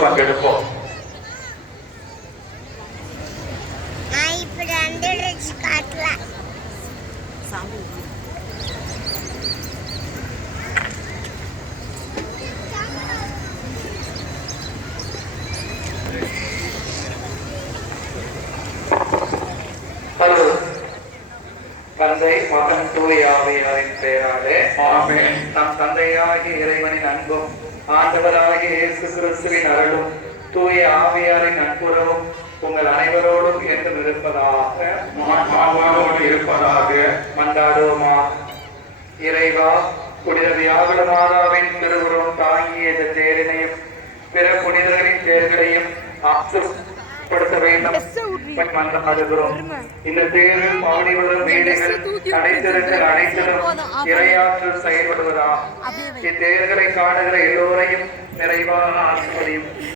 அனைவரும் பங்கெடுப்போம். தந்தை மகன் தூய ஆவியாரின் பெயராலே ஆமென். நம் தந்தையாகிய இறைவனின் அன்பும் ஆண்டவராகிய இயேசு கிறிஸ்துவின் அருளும் தூய ஆவியாரின் நட்புறவும் உங்கள் அனைவரோடும் என்றும் இருப்பதாக மன்றாடுவோமா. இறைவா, புனித வியாகுல மாதாவின் திருவுருவம் தாங்கிய இந்த தேரினையும் பிற புனிதர்களின் தேர்களையும் ஆசுப்படுத்த வேண்டும் மன்றாடுகிறோம். இந்த தேரில் பாடிவரும் வீடுகள் அனைத்திலும் இறையாற்றல் செயல்படுவதா. இத்தேர்களை காணுகிற எல்லோரையும் நிறைவான ஆசிர்வதியும்.